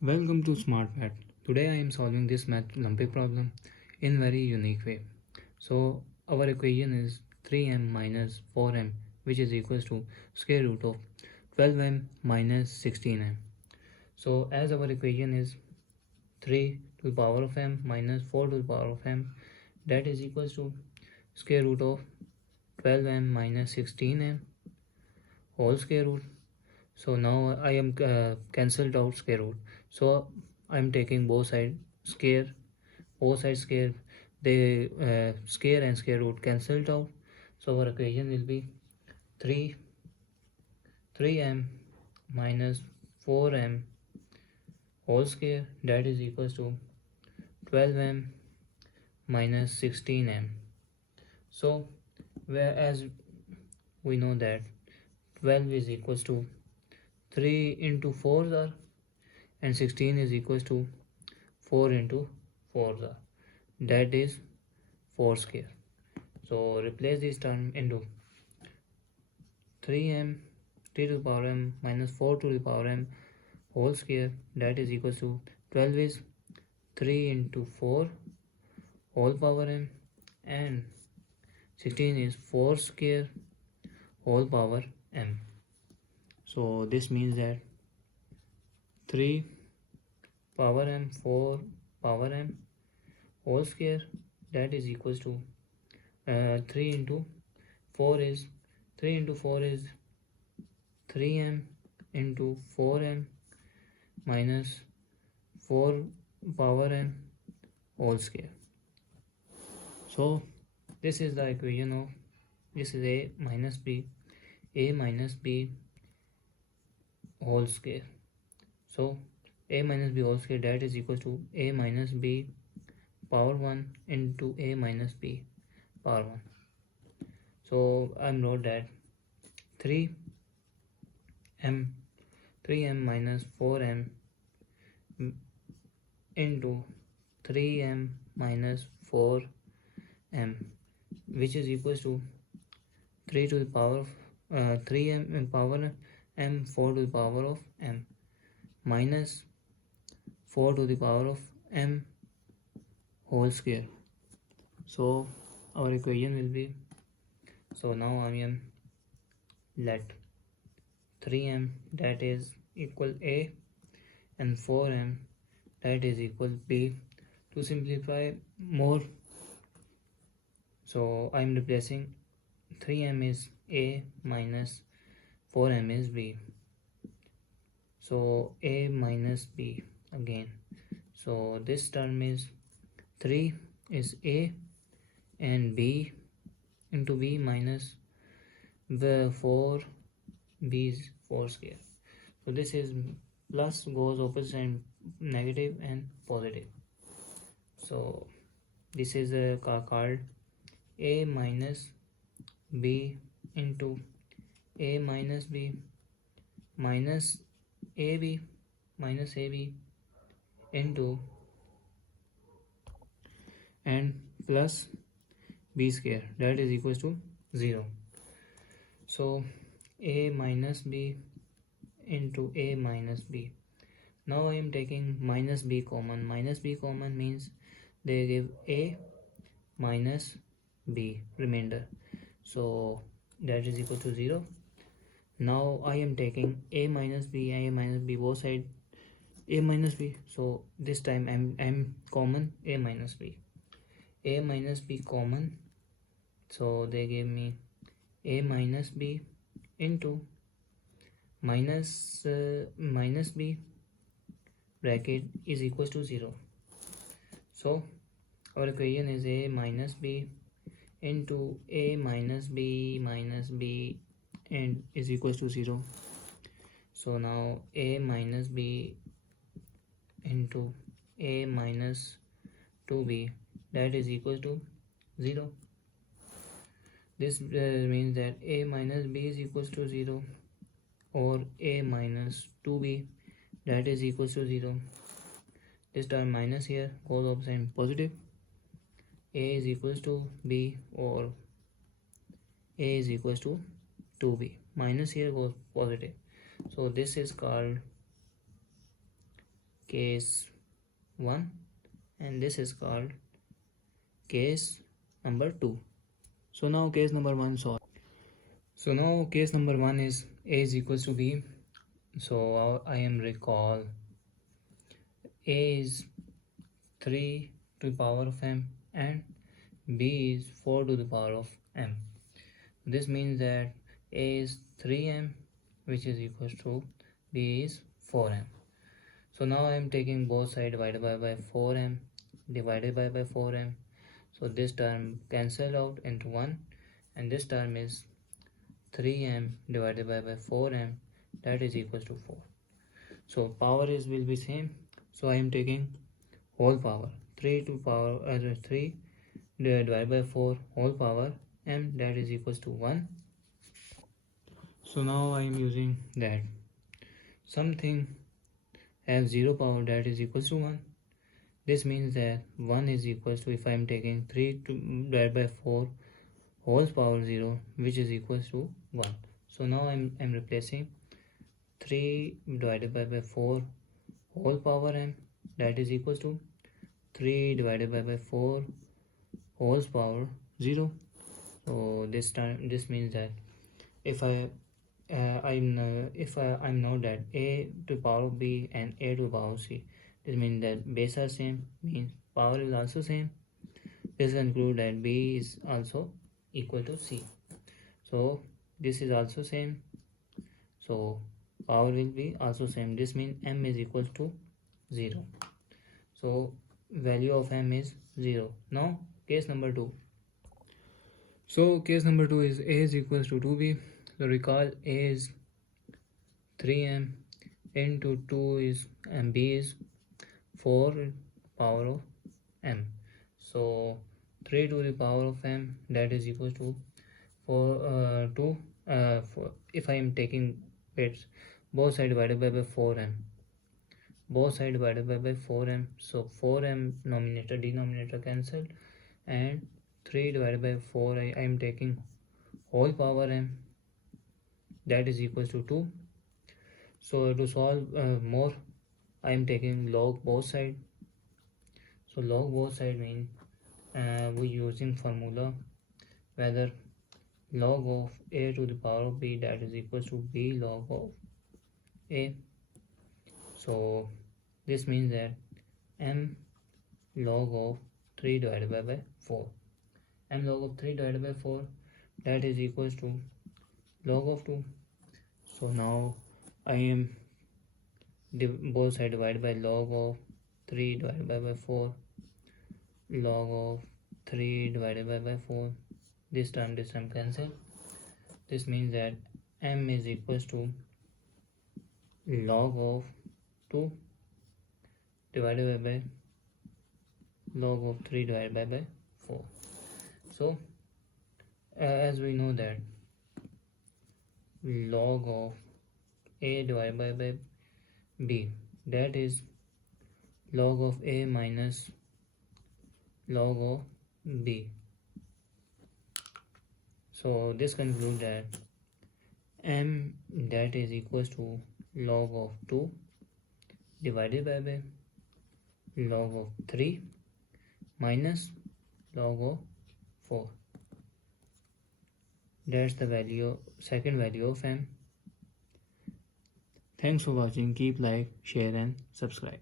Welcome to Smart Math. Today I am solving this Math Olympic problem in very unique way. So our equation is 3m minus 4m, which is equals to square root of 12m minus 16m. So as our equation is 3 to the power of m minus 4 to the power of m, that is equals to square root of 12m minus 16m whole square root. So now I am cancelled out square root, so I am taking both sides square, the square and square root cancelled out. So our equation will be 3m minus 4m whole square, that is equals to 12m minus 16m. So whereas we know that 12 is equals to 3 into 4 are, and 16 is equals to 4 into 4 are, that is 4 square. So replace this term into 3 to the power m minus 4 to the power m whole square, that is equals to 12 is 3 into 4 whole power m, and 16 is 4 square whole power m. So this means that 3 power m 4 power m whole square, that is equals to 3 into 4 is 3m into 4m minus 4 power m whole square. So this is the equation of, this is a minus b whole square. So a minus b whole square, that is equals to a minus b power 1 into a minus b power 1. So I wrote that 3m minus 4m into 3m minus 4m, which is equals to 3 to the power of 3m in power m 4 to the power of m minus 4 to the power of m whole square. So our equation will be, so now I am let 3m that is equal a and 4m that is equal b. To simplify more, so I am replacing 3m is a minus 4m is b, so a minus b again. So this term is 3 is a and b into b minus the 4 b is 4 square. So this is plus goes opposite and negative and positive. So this is called a minus b into a minus b minus ab into and plus b square, that is equals to 0. So a minus b into a minus b. Now I am taking minus b common. Minus b common means they give a minus b remainder, so that is equal to 0. Now I am taking a minus b both side a minus b, so this time I'm common a minus b common, so they gave me a minus b into minus b bracket is equals to 0. So our equation is a minus b into a minus b and is equals to 0. So now a minus b into a minus 2b, that is equals to 0. This means that a minus b is equals to 0, or a minus 2b, that is equals to 0. This term minus here goes opposite and positive. A is equals to b, or a is equals to 2b. Minus here goes positive. So this is called case 1 and this is called case number 2. So now case number 1 solved. So now case number 1 is a is equals to b. So I am recall a is 3 to the power of m and b is 4 to the power of m. This means that a is 3m which is equals to b is 4m. So now I am taking both sides divided by 4m divided by 4m. So this term cancel out into 1 and this term is 3m divided by 4m, that is equals to 4. So power will be same. So I am taking whole power 3 to power 3 divided by 4 whole power m, that is equals to 1. So now I am using that something have 0 power, that is equals to 1. This means that 1 is equals to, if I am taking 3 divided by 4 whole power 0, which is equals to 1. So now I'm replacing 3 divided by 4 whole power m, that is equals to 3 divided by 4 whole power 0. So this means that if I know that a to power b and a to power c, this means that base are same, means power is also same. This conclude that b is also equal to c. So this is also same, so power will be also same. This means m is equal to 0. So value of m is 0. Now case number 2. So case number 2 is a is equals to 2b. So recall a is 3m into 2 is and b is 4 power of m. So 3 to the power of m, that is equals to 4 if I am taking bits both side divided by 4m, both side divided by 4m. So 4m numerator denominator cancelled and 3 divided by 4 I am taking whole power m, that is equals to 2. So to solve more, I am taking log both side. So log both side means we using formula whether log of a to the power of b, that is equals to b log of a. So this means that m log of 3 divided by 4, m log of 3 divided by 4, that is equals to log of 2. So now I am both side divided by log of 3 divided by 4, log of 3 divided by 4. This term cancel. This means that m is equals to log of 2 divided by log of 3 divided by 4. So as we know that log of a divided by b, that is log of a minus log of b. So this concludes that m, that is equals to log of 2 divided by log of 3 minus log of 4. That's the second value of m. Thanks for watching. Keep like, share and subscribe.